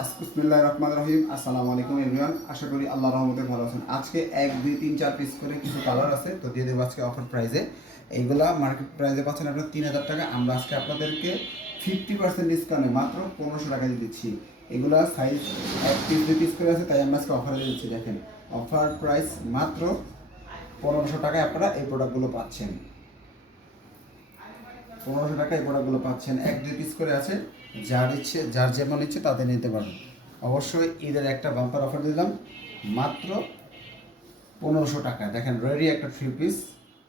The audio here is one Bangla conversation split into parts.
বিসমিল্লাহির রহমানির রহিম। আসসালামু আলাইকুম এভরিওয়ান, আশা করি আল্লাহর রহমতে ভালো আছেন। আজকে 1 2 3 4 পিস করে কিছু কালার আছে, তো দিয়ে দেবো আজকে অফার প্রাইসে। এইগুলা মার্কেট প্রাইসে পাচ্ছেন আপনার 3000 টাকা, আমরা আজকে আপনাদেরকে 50% ডিসকাউন্টে মাত্র 1500 টাকা দিয়ে দিচ্ছি। এগুলা সাইজ 1 পিস 2 পিস করে আছে, তাই আমরা আজকে অফারে দিচ্ছি। দেখেন, অফার প্রাইস মাত্র 1500 টাকায় আপনারা এই প্রোডাক্টগুলো পাচ্ছেন। 1500 টাকা এই প্রোডাক্টগুলো পাচ্ছেন, 1 2 পিস করে আছে। যার ইচ্ছে, যার যেমন ইচ্ছে তাতে নিতে পারেন। অবশ্যই ঈদের একটা বাম্পার অফার দিলাম মাত্র 1500 টাকায়। দেখেন, রেডি একটা 3 পিস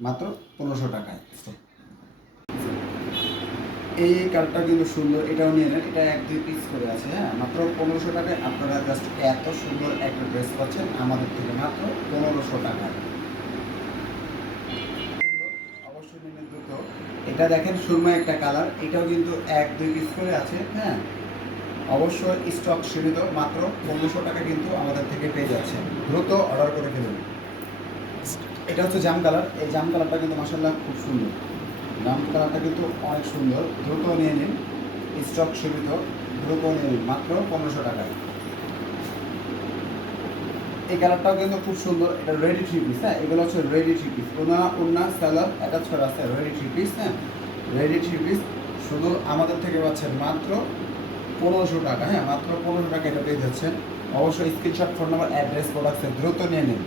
মাত্র 1500 টাকায়। এই কার্ডটা কিন্তু সুন্দর, এটাও নিয়ে নেন। এটা 1 2 পিস করে আছে, হ্যাঁ, মাত্র 1500 টাকায় আপনারা জাস্ট এত সুন্দর একটা ড্রেস পাচ্ছেন আমাদের থেকে মাত্র 1500 টাকায়। অবশ্যই নিয়ে দ্রুত। এটা দেখেন, সুরমা একটা কালার, এটাও কিন্তু 1 2 পিস করে আছে, হ্যাঁ। অবশ্যই স্টক সীমিত, মাত্র 1500 টাকা কিন্তু আমাদের থেকে পেয়ে যাচ্ছেন। দ্রুত অর্ডার করে ফেলুন। এটা হচ্ছে জাম কালার, এই জাম কালারটা কিন্তু মাশাআল্লাহ খুব সুন্দর। জাম কালারটা কিন্তু অনেক সুন্দর, দ্রুত নিয়ে নিন। স্টক সীমিত, দ্রুত নিয়ে নিন মাত্র 1500 টাকায়। এই কালারটাও কিন্তু খুব সুন্দর, এটা রেডি 3 পিস, হ্যাঁ। এগুলো হচ্ছে রেডি 3 পিস, ওনা স্যালার অ্যাটাচ করা আছে, রেডি 3 পিস, হ্যাঁ। রেডি 3 পিস শুধু আমাদের থেকে পাচ্ছেন মাত্র 1500 টাকা, হ্যাঁ, মাত্র 1500 টাকা এটা পেয়ে যাচ্ছেন। অবশ্যই স্ক্রিনশট, ফোন নাম্বার, অ্যাড্রেস, প্রোডাক্টসের দ্রুত নিয়ে নিন।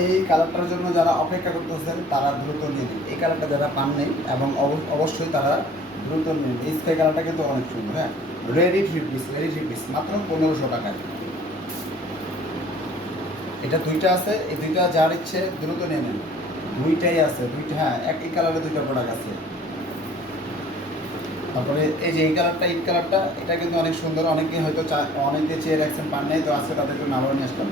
এই কালারটার জন্য যারা অপেক্ষা করতেছেন তারা দ্রুত নিয়ে নিন। এই কালারটা যারা পান নেই, এবং অবশ্যই তারা দ্রুত নিন। এই স্কাই কালারটা কিন্তু অনেক সুন্দর, হ্যাঁ। রেডি 3 পিস, রেডি 3 পিস মাত্র 1500 টাকায়। এটা দুইটা আছে, এই দুইটা যার ইচ্ছে দ্রুত নিয়ে নেন। দুইটাই আছে, দুইটা, হ্যাঁ, একই কালারে দুইটা প্রোডাক্ট আছে। তারপরে এই যে এই কালারটা, ইট কালারটা, এটা কিন্তু অনেক সুন্দর। অনেকে হয়তো অনেকে চেয়ে রাখছেন, পান নেই, তো আজকে তাদের জন্য আবারও নিয়ে আসলাম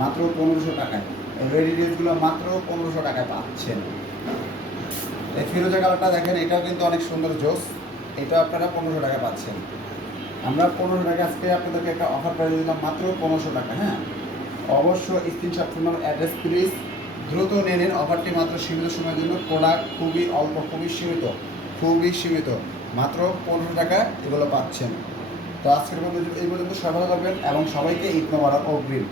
মাত্র 1500 টাকায়। রেডি ড্রেসগুলো মাত্র 1500 টাকায় পাচ্ছেন। এই ফিরোজা কালারটা দেখেন, এটাও কিন্তু অনেক সুন্দর জোস, এটা আপনারা 1500 টাকায় পাচ্ছেন। আমরা 1500 টাকা আজকে আপনাদেরকে একটা অফার প্রাইস দিলাম মাত্র 1500 টাকা, হ্যাঁ। অবশ্য screenshot, phone number, address, please দ্রুত নিয়ে নিন। অফারটি মাত্র সীমিত সময়ের জন্য, প্রোডাক্ট খুবই অল্প, খুবই সীমিত, খুবই সীমিত, মাত্র 1500 টাকা এগুলো পাচ্ছেন। তো আজকের মধ্যে এই পর্যন্ত সবাই ভালো থাকবেন, এবং সবাইকে ঈদ মোবারক অগ্রিম।